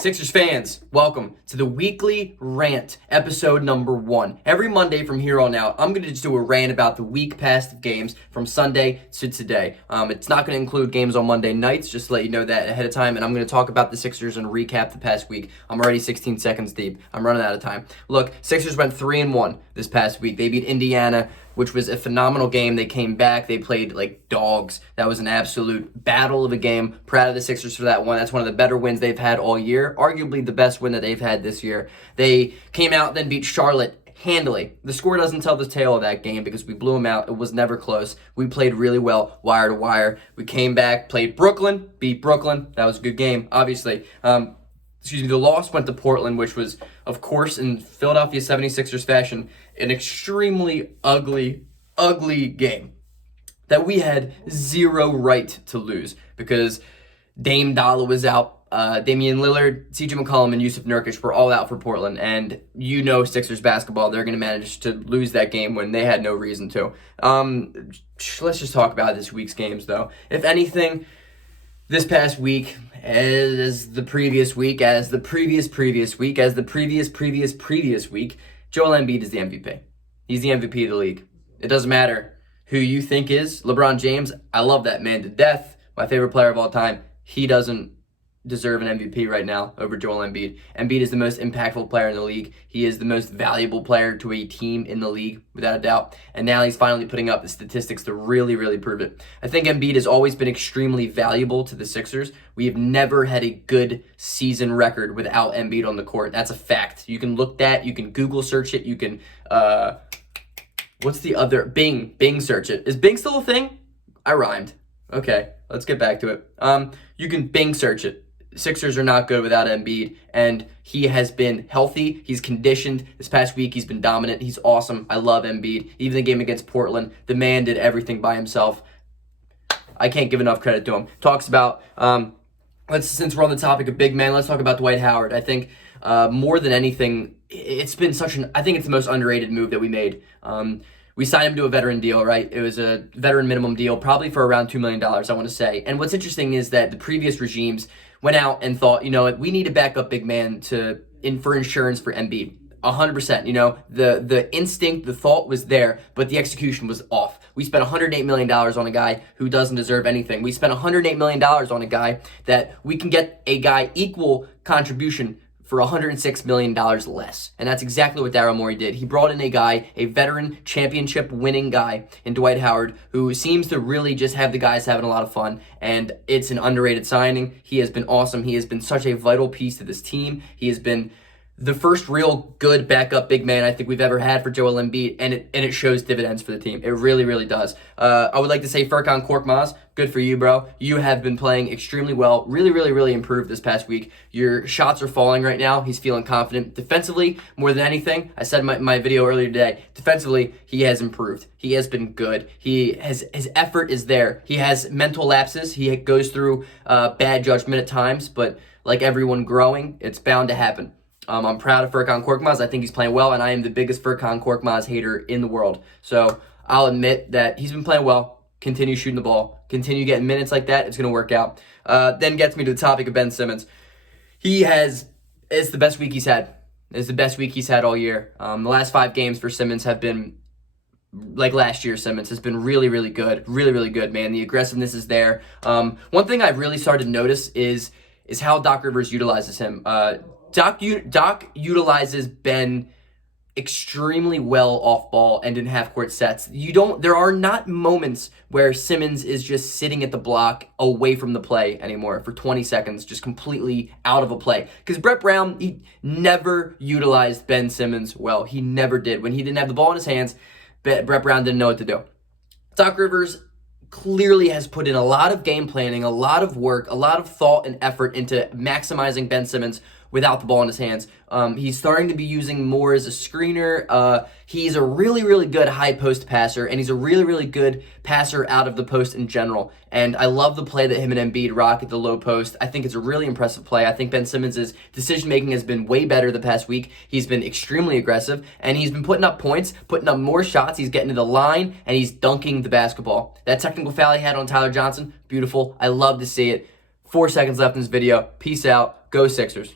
Sixers fans, welcome to the weekly rant, episode number 1. Every Monday from here on out, I'm going to just do a rant about the week past of games from Sunday to today. It's not going to include games on Monday nights, just to let you know that ahead of time, and I'm going to talk about the Sixers and recap the past week. I'm already 16 seconds deep. I'm running out of time. Look, Sixers went 3-1 this past week. They beat Indiana, which was a phenomenal game. They came back. They played like dogs. That was an absolute battle of a game. Proud of the Sixers for that one. That's one of the better wins they've had all year. Arguably the best win that they've had this year. They came out, then beat Charlotte handily. The score doesn't tell the tale of that game because we blew them out. It was never close. We played really well, wire to wire. We came back, played Brooklyn, beat Brooklyn. That was a good game, obviously. The loss went to Portland, which was, of course, in Philadelphia 76ers fashion, an extremely ugly game that we had zero right to lose because Dame Dollar was out. Damian Lillard, CJ McCollum, and Yusuf Nurkic were all out for Portland, and you know Sixers basketball, they're going to manage to lose that game when they had no reason to. Let's just talk about this week's games, though. If anything, this past week, as the previous week, as the previous week, as the previous week, Joel Embiid is the MVP. He's the MVP of the league. It doesn't matter who you think is. LeBron James, I love that man to death. My favorite player of all time. He doesn't deserve an MVP right now over Joel Embiid. Embiid is the most impactful player in the league. He is the most valuable player to a team in the league, without a doubt. And now he's finally putting up the statistics to really prove it. I think Embiid has always been extremely valuable to the Sixers. We have never had a good season record without Embiid on the court. That's a fact. You can look that. You can Google search it. You can, what's the other? Bing search it. Is Bing still a thing? I rhymed. Okay, let's get back to it. You can Bing search it. Sixers are not good without Embiid, and he has been healthy. He's conditioned. This past week, he's been dominant. He's awesome. I love Embiid. Even the game against Portland, the man did everything by himself. I can't give enough credit to him. Talks about, since we're on the topic of big men, let's talk about Dwight Howard. I think more than anything, it's been I think it's the most underrated move that we made. We signed him to a veteran deal, right? It was a veteran minimum deal, probably for around $2 million, I want to say. And what's interesting is that the previous regimes went out and thought, you know what, we need to back up big man for insurance for Embiid. 100%. You know, the instinct, the thought was there, but the execution was off. We spent $108 million on a guy who doesn't deserve anything. We spent $108 million on a guy that we can get a guy equal contribution for $106 million less. And that's exactly what Daryl Morey did. He brought in a guy, a veteran championship winning guy in Dwight Howard, who seems to really just have the guys having a lot of fun. And it's an underrated signing. He has been awesome. He has been such a vital piece to this team. He has been the first real good backup big man I think we've ever had for Joel Embiid, and it shows dividends for the team. It really does. I would like to say Furkan Korkmaz, good for you, bro. You have been playing extremely well. Really improved this past week. Your shots are falling right now. He's feeling confident. Defensively, more than anything, I said in my video earlier today, defensively, he has improved. He has been good. His effort is there. He has mental lapses. He goes through bad judgment at times, but like everyone growing, it's bound to happen. I'm proud of Furkan Korkmaz. I think he's playing well, and I am the biggest Furkan Korkmaz hater in the world. So I'll admit that he's been playing well. Continue shooting the ball. Continue getting minutes like that. It's going to work out. Then gets me to the topic of Ben Simmons. It's the best week he's had. It's the best week he's had all year. The last 5 games for Simmons have been like last year. Simmons has been really good. Really good, man. The aggressiveness is there. One thing I've really started to notice is how Doc Rivers utilizes him. Doc utilizes Ben extremely well off ball and in half court sets. There are not moments where Simmons is just sitting at the block away from the play anymore for 20 seconds, just completely out of a play. Because Brett Brown, he never utilized Ben Simmons well. He never did. When he didn't have the ball in his hands, Brett Brown didn't know what to do. Doc Rivers clearly has put in a lot of game planning, a lot of work, a lot of thought and effort into maximizing Ben Simmons without the ball in his hands. He's starting to be using more as a screener. He's a really good high post passer, and he's a really good passer out of the post in general. And I love the play that him and Embiid rock at the low post. I think it's a really impressive play. I think Ben Simmons' decision-making has been way better the past week. He's been extremely aggressive, and he's been putting up points, putting up more shots. He's getting to the line, and he's dunking the basketball. That technical foul he had on Tyler Johnson, beautiful. I love to see it. 4 seconds left in this video. Peace out. Go Sixers.